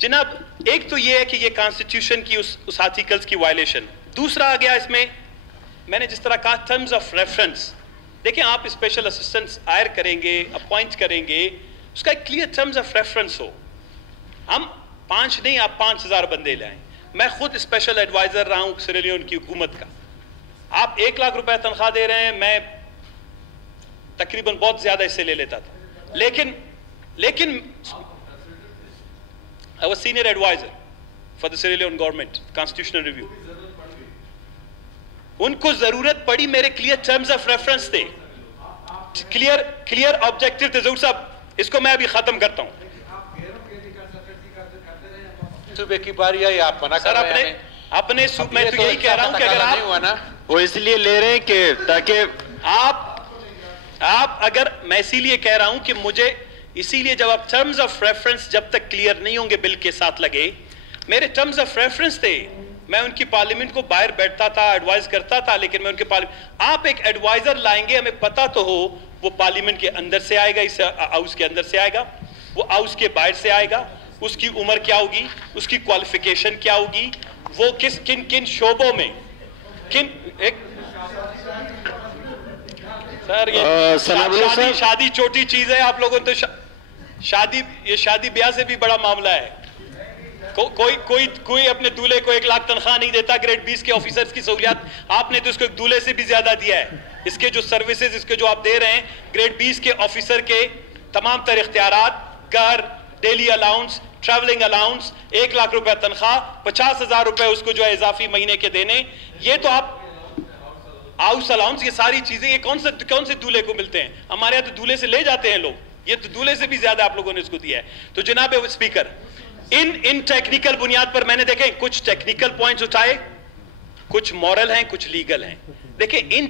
जनाब, एक तो ये है कि ये कॉन्स्टिट्यूशन की उस आर्टिकल्स की वायलेशन। दूसरा आ गया इसमें, मैंने जिस तरह कहा टर्म्स ऑफ रेफरेंस। देखें, आप स्पेशल असिस्टेंट्स हायर करेंगे, अपॉइंट करेंगे, उसका एक क्लियर टर्म्स ऑफ रेफरेंस हो। हम 5 नहीं, आप 5000 बंदे लाएं। मैं खुद स्पेशल एडवाइजर रहा हूं सियरा की हुकूमत का। आप 1 लाख रुपए तनख्वाह दे रहे हैं, मैं तकरीबन बहुत ज्यादा इससे ले लेता था, लेकिन I was senior advisor for the Sierra Leone government constitutional review. उनको जरूरत पड़ी, मेरे क्लियर टर्म्स ऑफ रेफरेंस थे, क्लियर ऑब्जेक्टिव थे। जरूर साहब, इसको मैं अभी खत्म करता हूं। सूबे की बारी आई, आप मना कर रहे हैं। अपने मैं तो यही कह रहा हूं कि अगर नहीं हुआ ना, वो इसलिए ले रहे हैं कि ताकि आप अगर, मैं इसीलिए कह रहा हूं कि मुझे, इसीलिए जब आप टर्म्स ऑफ रेफरेंस जब तक क्लियर नहीं होंगे बिल के साथ लगे, मेरे टर्म्स ऑफ रेफरेंस थे, मैं उनकी पार्लियामेंट को बाहर बैठता था, एडवाइस करता था, लेकिन मैं उनके पार्लियामेंट, आप एक एडवाइजर लाएंगे, हमें पता तो हो वो पार्लियामेंट के अंदर से आएगा, इस हाउस के अंदर से आएगा, वो हाउस के बाहर से आएगा, उसकी उम्र क्या होगी, उसकी क्वालिफिकेशन क्या होगी, वो किन किन शोबों में, सर ये शादी छोटी चीज है, आप लोगों तो शादी ब्याह से भी बड़ा मामला है। कोई अपने दूल्हे को 1 लाख तनख्वाह नहीं देता। ग्रेड 20 के ऑफिसर्स की सहूलियत आपने तो इसको एक दूल्हे से भी ज्यादा दिया है। इसके जो सर्विसेज, इसके जो आप दे रहे हैं, ग्रेड 20 के ऑफिसर के तमाम तर इख्तियारात, घर, daily allowance, travelling allowance, 1 lakh रुपए तनख्वाह, 50,000 रुपए उसको जो है इजाफी महीने के देने, ये तो आप हाउस अलाउंस, ये सारी चीजें, ये कौन से दूल्हे को मिलते हैं? हमारे यहाँ तो दूल्हे से ले जाते हैं लोग, ये तो दूल्हे से भी ज्यादा आप लोगों ने इसको दिया है। तो जनाब स्पीकर, इन टेक्निकल बुनियाद पर मैंने देखे कुछ टेक्निकल पॉइंट्स उठाए, कुछ मॉरल हैं, कुछ लीगल हैं। देखिए, इन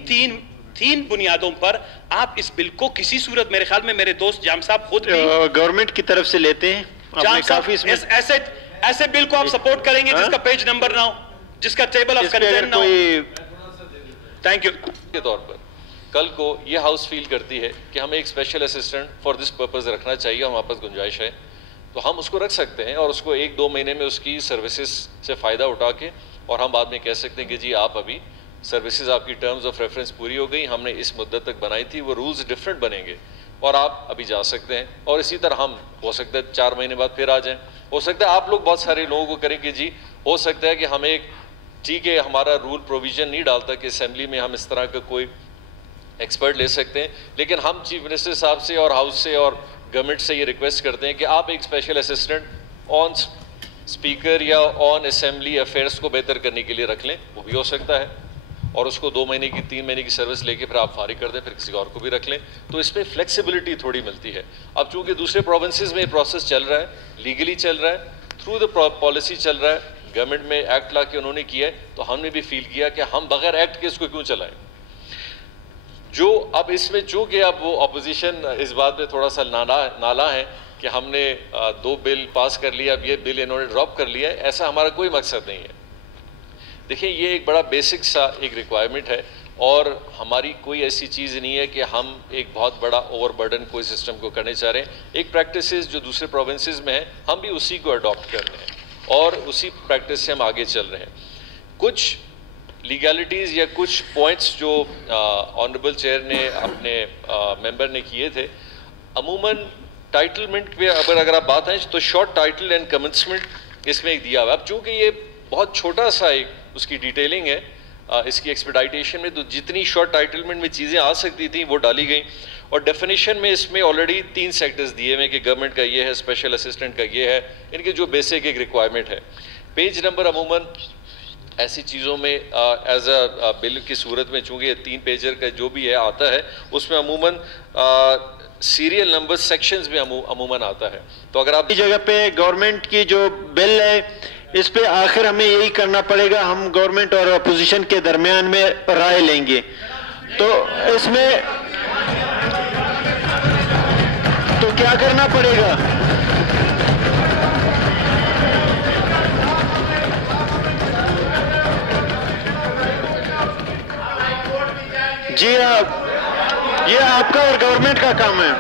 तीन बुनियादों पर आप इस बिल को किसी सूरत, मेरे ख्याल में मेरे दोस्त जाम साहब खुद भी गवर्नमेंट की तरफ से लेते हैं, जाम साहब ऐसे बिल को आप सपोर्ट करेंगे जिसका पेज नंबर ना हो, जिसका टेबल ऑफ कंटेंट ना हो? Thank you. के तौर पर कल को ये हाउस फील करती है कि हमें एक special assistant for this purpose रखना चाहिए, हमारे पास गुंजाइश है, तो हम उसको रख सकते हैं और उसको 1-2 महीने में उसकी सर्विसेज से फ़ायदा उठा के, और हम बाद में कह सकते हैं कि जी आप अभी सर्विसेज, आपकी टर्म्स ऑफ रेफरेंस पूरी हो गई, हमने इस मुद्दत तक बनाई थी, वो रूल्स डिफरेंट बनेंगे और आप अभी जा सकते हैं। और इसी तरह हम, हो सकता है 4 महीने बाद फिर आ जाएं, हो सकता है आप लोग बहुत सारे लोगों को करें कि जी हो सकता है कि हमें एक, ठीक है, हमारा रूल प्रोविजन नहीं डालता कि असेंबली में हम इस तरह का कोई एक्सपर्ट ले सकते हैं, लेकिन हम चीफ मिनिस्टर साहब से और हाउस से और गवर्नमेंट से ये रिक्वेस्ट करते हैं कि आप एक स्पेशल असिस्टेंट ऑन स्पीकर या ऑन असेंबली अफेयर्स को बेहतर करने के लिए रख लें, वो भी हो सकता है, और उसको 2 महीने की 3 महीने की सर्विस लेके फिर आप फारिग कर दें, फिर किसी और को भी रख लें, तो इसमें फ्लेक्सिबिलिटी थोड़ी मिलती है। अब चूंकि दूसरे प्रोविंसेस में प्रोसेस चल रहा है, लीगली चल रहा है, थ्रू द पॉलिसी चल रहा है, गवर्नमेंट में एक्ट ला के उन्होंने किया है, तो हमने भी फील किया कि हम बगैर एक्ट के इसको क्यों चलाएं। जो अब इसमें चूंकि अब वो अपोजिशन इस बात पे थोड़ा सा नाला है कि हमने 2 बिल पास कर लिया, अब ये बिल इन्होंने ड्रॉप कर लिया है, ऐसा हमारा कोई मकसद नहीं है। देखिए, ये एक बड़ा बेसिक सा एक रिक्वायरमेंट है और हमारी कोई ऐसी चीज़ नहीं है कि हम एक बहुत बड़ा ओवरबर्डन कोई सिस्टम को करने चाह रहे हैं। एक प्रैक्टिसेस जो दूसरे प्रोविंसेस में है, हम भी उसी को अडॉप्ट कर रहे हैं और उसी प्रैक्टिस से हम आगे चल रहे हैं। कुछ लीगैलिटीज़ या कुछ पॉइंट्स जो ऑनरेबल चेयर ने अपने मेंबर ने किए थे, अमूमन टाइटलमेंट पे अगर आप बात है तो शॉर्ट टाइटल एंड कमेंसमेंट इसमें एक दिया हुआ है। अब चूँकि ये बहुत छोटा सा एक उसकी डिटेलिंग है इसकी एक्सपेडाइटेशन में, तो जितनी शॉर्ट टाइटलमेंट में चीज़ें आ सकती थी वो डाली गई, और डेफिनेशन में इसमें ऑलरेडी 3 सेक्टर्स दिए हुए कि गवर्नमेंट का ये है, स्पेशल असिस्टेंट का ये है, इनके जो बेसिक एक रिक्वायरमेंट है। पेज नंबर अमूमन ऐसी चीज़ों में एज अ बिल की सूरत में चूँकि 3 पेजर का जो भी है आता है, उसमें अमूमन सीरियल नंबर सेक्शंस में अमूमन आता है। तो अगर आप जगह पे गवर्नमेंट की जो बिल है, इस पे आखिर हमें यही करना पड़ेगा, हम गवर्नमेंट और अपोजिशन के दरमियान में राय लेंगे। तो इसमें तो क्या करना पड़ेगा? जी ये आपका और गवर्नमेंट का काम है।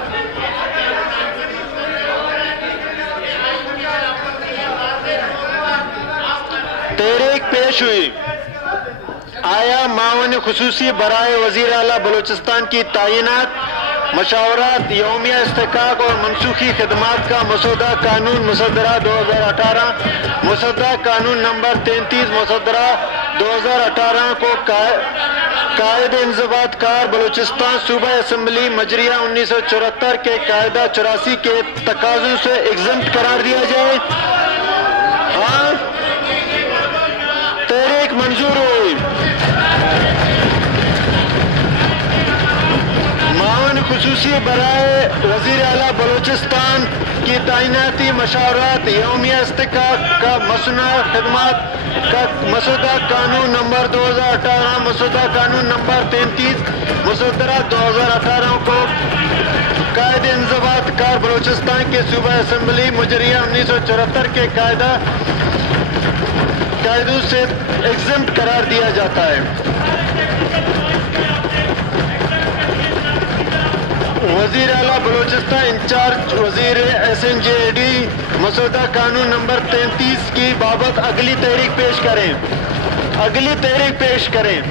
تحریک پیش ہوئی، آیا معاون خصوصی برائے وزیر اعلیٰ بلوچستان کی تعینات، مشاورات، یومیہ استحقاق اور منسوخی خدمات کا مسودہ قانون مصدرہ 2018، مسودہ قانون نمبر 33 مصدرہ 2018 کو قائد انضباط کار بلوچستان صوبہ اسمبلی مجریہ 1974 کے قاعدہ 84 کے تقاضوں سے ایگزمپٹ قرار دیا جائے۔ ہاں، تحریک منظور ہوئی۔ معاون خصوصی برائے وزیر اعلیٰ بلوچستان کی تعیناتی، مشاورات، یومیہ استحقاق کا مصنوعہ خدمات کا مسودہ قانون نمبر 2018، مسودہ قانون نمبر 33 مصدرہ 2018 کو قائد انضباط کار بلوچستان کے صوبہ اسمبلی مجریہ 1974 کے قاعدوں سے ایگزمپٹ قرار دیا جاتا ہے۔ وزیر اعلیٰ بلوچستان انچارج وزیر SNJAD مسودہ قانون نمبر 33 کی بابت اگلی تحریک پیش کریں۔